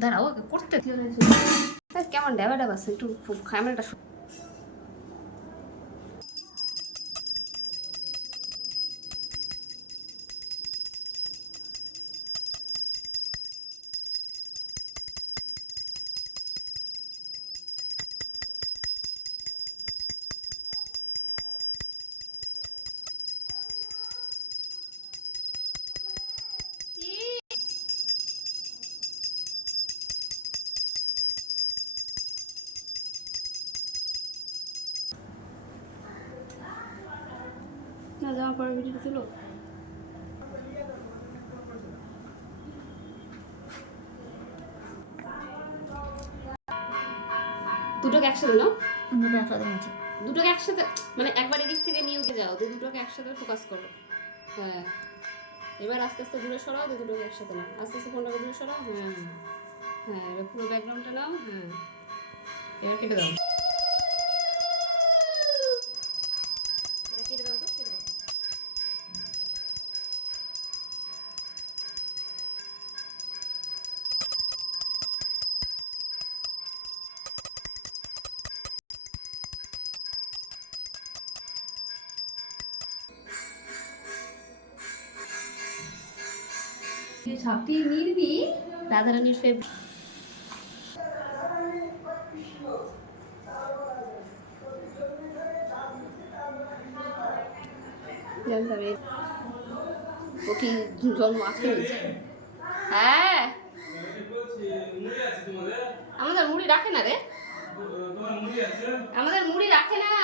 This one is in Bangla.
দাঁড়াও করতে কেমন ড্যাবা ড্যাবা আছে একটু ক্যামেরাটা না জামা পরে ভিডিও ছিল দুটোকে একসাথে নাও দুটোকে একসাথে মানে একবার এদিক থেকে নিয়ে উঠে যাও দুটোকে একসাথে ফোকাস করো হ্যাঁ এবার আস্তে আস্তে দূরে সরাও দুটোকে একসাথে নাও আস্তে আস্তে ফোনটাকে দূরে সরাও হ্যাঁ হ্যাঁ এবার পুরো ব্যাকগ্রাউন্ডটা নাও হ্যাঁ এবার কেটে দাও কেটে দাও তো কেটে দাও ছাপটি নির্বি রাধারানীর ফেভারিট জানতে ও কি জন্ম আছে হ্যাঁ আমাদের মুড়ি রাখে না রে আমাদের মুড়ি রাখে না